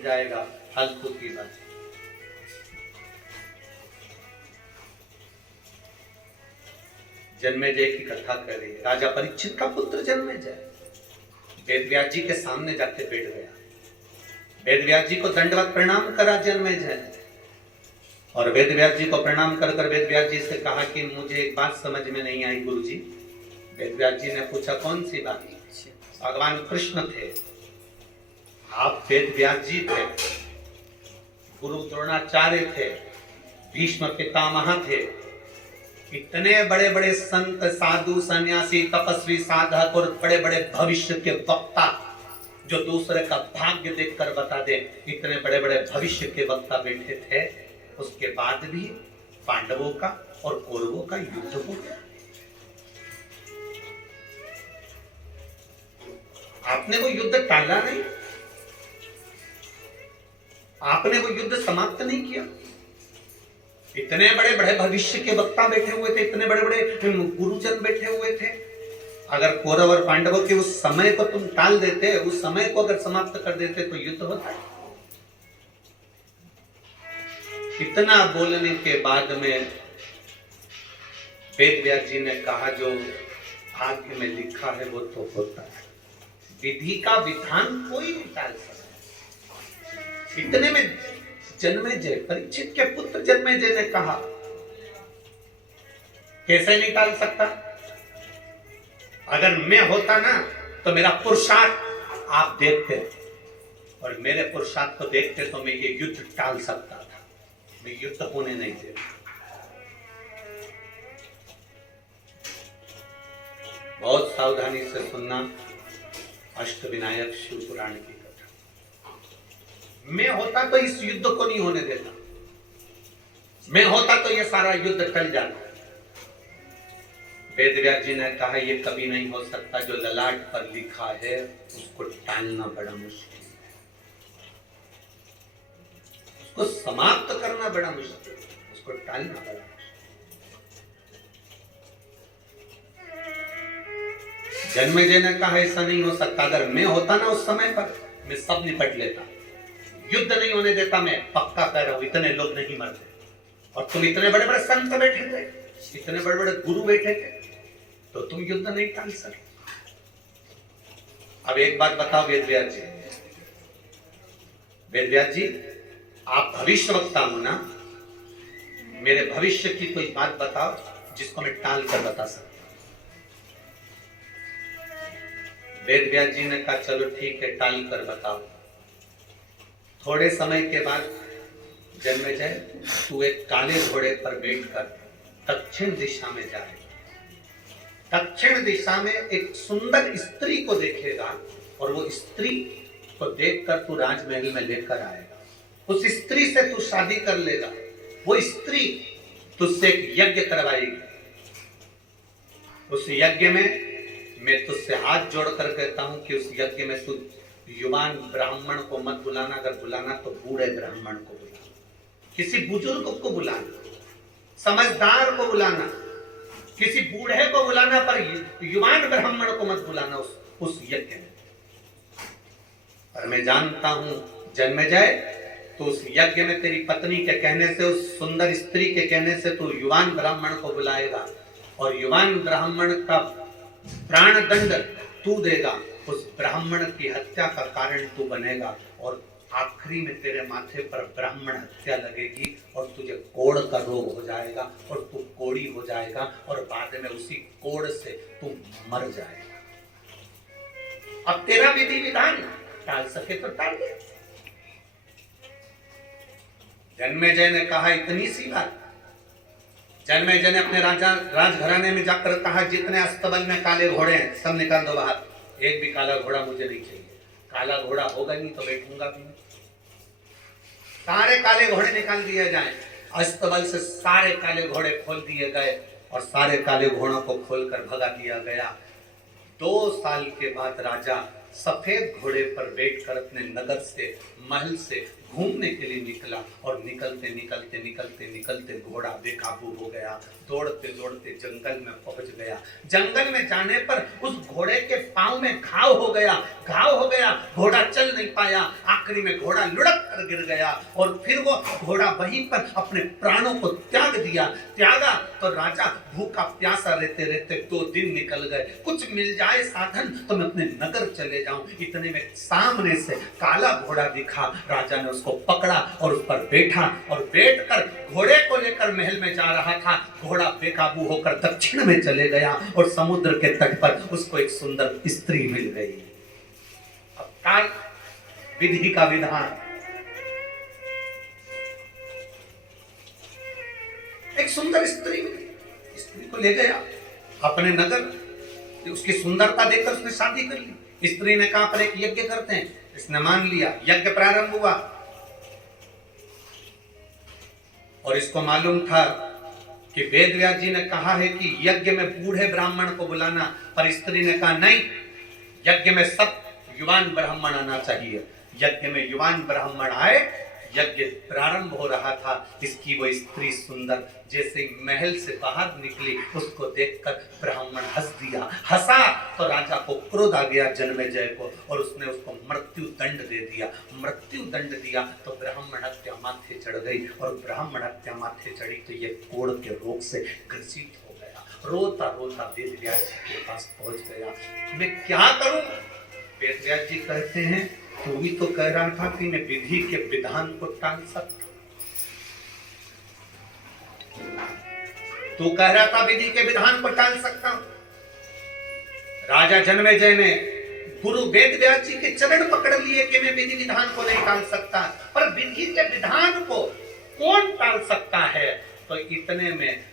मिट जाएगा, फालतू की बात। जन्मेजय की कथा कर रही है। राजा परीक्षित का पुत्र जन्मेजय वेदव्यास जी के सामने जाके बैठ गया। वेदव्यास जी को दंडवत प्रणाम करा जन्मेजय, और वेदव्यास जी को प्रणाम कर कर वेदव्यास जी से कहा कि मुझे एक बात समझ में नहीं आई गुरुजी। वेदव्यास जी ने पूछा कौन सी बात? भगवान कृष्ण थे, आप वेदव्यास जी थे, गुरु द्रोणाचार्य थे, भीष्म पितामह थे, इतने बड़े बड़े संत साधु सन्यासी तपस्वी साधक और बड़े बड़े भविष्य के वक्ता जो दूसरे का भाग्य देखकर बता दे, इतने बड़े बड़े भविष्य के वक्ता बैठे थे, उसके बाद भी पांडवों का और कौरवों का युद्ध हो गया। आपने वो युद्ध टाला नहीं, आपने वो युद्ध समाप्त नहीं किया। इतने बड़े बड़े भविष्य के वक्ता बैठे हुए थे, इतने बड़े बड़े गुरुजन बैठे हुए थे। अगर कौरव और पांडवों के उस समय को तुम टाल देते, उस समय को अगर समाप्त कर देते तो युद्ध होता। इतना बोलने के बाद में वेदव्यास जी ने कहा जो भाग्य में लिखा है वो तो होता है, विधि का विधान कोई नहीं टाल सकता। इतने में जन्मेजय, परीक्षित के पुत्र जन्मेजय ने कहा कैसे नहीं टाल सकता? अगर मैं होता ना तो मेरा पुरुषार्थ आप देखते, और मेरे पुरुषार्थ को देखते तो मैं ये युद्ध टाल सकता था, मैं युद्ध होने नहीं देता। बहुत सावधानी से सुनना अष्टविनायक शिव पुराण की कथा। मैं होता तो इस युद्ध को नहीं होने देता, मैं होता तो ये सारा युद्ध टल जाता। वेदव्यास जी ने कहा ये कभी नहीं हो सकता, जो ललाट पर लिखा है उसको टालना बड़ा मुश्किल है, उसको समाप्त करना बड़ा मुश्किल है, उसको टालना बड़ा मुश्किल। जन्मेजय ने कहा ऐसा नहीं हो सकता, अगर मैं होता ना उस समय पर मैं सब निपट लेता, युद्ध नहीं होने देता। मैं पक्का कह रहा हूं इतने लोग नहीं मरते, और तुम इतने बड़े बड़े संत बैठे थे, इतने बड़े बड़े गुरु बैठे थे, तो तुम युद्ध नहीं टाल सकते। अब एक बात बताओ वेदव्यास जी, वेदव्यास जी आप भविष्यवक्ता हो ना, मेरे भविष्य की कोई बात बताओ जिसको मैं टाल कर बता सकता। वेदव्यास जी ने कहा चलो ठीक है, टाल कर बताओ। थोड़े समय के बाद जन्मेजय तू एक काले घोड़े पर बैठकर दक्षिण दिशा में जाएगा, दक्षिण दिशा में एक सुंदर स्त्री को देखेगा, और वो स्त्री को देखकर तू राजमहल में लेकर आएगा, उस स्त्री से तू शादी कर लेगा, वो स्त्री तुझसे एक यज्ञ करवाएगी, उस यज्ञ में मैं तुझसे हाथ जोड़कर कहता हूं कि उस यज्ञ में तू युवान ब्राह्मण को मत बुलाना, अगर बुलाना तो बूढ़े ब्राह्मण को बुलाना, किसी बुजुर्ग को बुलाना, समझदार को बुलाना, किसी बूढ़े को बुलाना, पर युवान ब्राह्मण को मत बुलाना उस यज्ञ में। पर मैं जानता हूं जन्मेजय, तो उस यज्ञ में तेरी पत्नी के कहने से, उस सुंदर स्त्री के कहने से तू युवान ब्राह्मण को बुलाएगा, और युवान ब्राह्मण का प्राण दंड तू देगा, उस ब्राह्मण की हत्या का कारण तू बनेगा, और आखिरी में तेरे माथे पर ब्राह्मण हत्या लगेगी, और तुझे कोढ़ का रोग हो जाएगा, और तू कोढ़ी हो जाएगा, और बाद में उसी कोढ़ से तू मर जाएगा। अब तेरा विधि विधान टाल सके तो टाल दे। जन्मेजय ने कहा इतनी सी बात। जन्मेजय ने अपने राजघराने में जाकर कहा जितने अस्तबल में काले घोड़े हैं सब निकाल दो बाहर, एक भी काला घोड़ा मुझे नहीं चाहिए। काला घोड़ा होगा नहीं तो बैठूंगा भी नहीं। सारे काले घोड़े निकाल दिए जाएं। अस्तबल से सारे काले घोड़े खोल दिए गए, और सारे काले घोड़ों को खोलकर भगा दिया गया। 2 साल के बाद राजा सफेद घोड़े पर बैठकर अपने नगर से, महल से घूमने के लिए निकला और निकलते निकलते निकलते निकलते घोड़ा बेकाबू हो गया। दौड़ते दौड़ते जंगल में पहुंच गया। जंगल में जाने पर उस घोड़े के पांव में घाव हो गया। घोड़ा चल नहीं पाया। आखिरी में घोड़ा लुढ़क कर गिर गया और फिर वो घोड़ा वहीं पर अपने प्राणों को त्यागा तो राजा भूखा प्यासा रहते रहते 2 दिन निकल गए। कुछ मिल जाए साधन तो मैं अपने नगर चले जाऊं। इतने में सामने से काला घोड़ा दिखा। राजा ने उसको पकड़ा और उस पर बैठा और बैठकर घोड़े को लेकर महल में जा रहा था। घोड़ा बेकाबू होकर दक्षिण में चले गया और समुद्र के तट पर उसको एक सुंदर स्त्री मिल गई। अब काल विधि का विधान, एक सुंदर स्त्री मिली। स्त्री को ले गया अपने नगर। उसकी सुंदरता देखकर उसने शादी कर ली। स्त्री ने कहा पर एक यज्ञ करते हैं। इसने मान लिया। यज्ञ प्रारंभ हुआ और इसको मालूम था कि वेद व्यास जी ने कहा है कि यज्ञ में बूढ़े ब्राह्मण को बुलाना, पर स्त्री ने कहा नहीं, यज्ञ में सब युवान ब्राह्मण आना चाहिए। यज्ञ में युवान ब्राह्मण आए। यज्ञ प्रारंभ हो रहा था। इसकी वो स्त्री सुंदर जैसे महल से बाहर निकली, उसको देखकर ब्राह्मण हंसा तो राजा को क्रोध आ गया जन्मेजय को और उसने उसको मृत्यु दंड दे दिया। मृत्यु दंड दिया तो ब्राह्मण हत्या माथे चढ़ गई और ब्राह्मण हत्या माथे चढ़ी तो ये कोढ़ के रोग से ग्रसित हो गया। रोता रोता वेद व्यास जी के पास पहुंच गया। मैं क्या करूं? वेद व्यास जी कहते हैं तू भी तो कह रहा था कि मैं विधि के विधान को टाल सकता। तू कह रहा था विधि के विधान को टाल सकता। राजा जन्मेजय ने गुरु वेद व्यास जी के चरण पकड़ लिए कि मैं विधि विधान को नहीं टाल सकता, पर विधि के विधान को कौन टाल सकता है? तो इतने में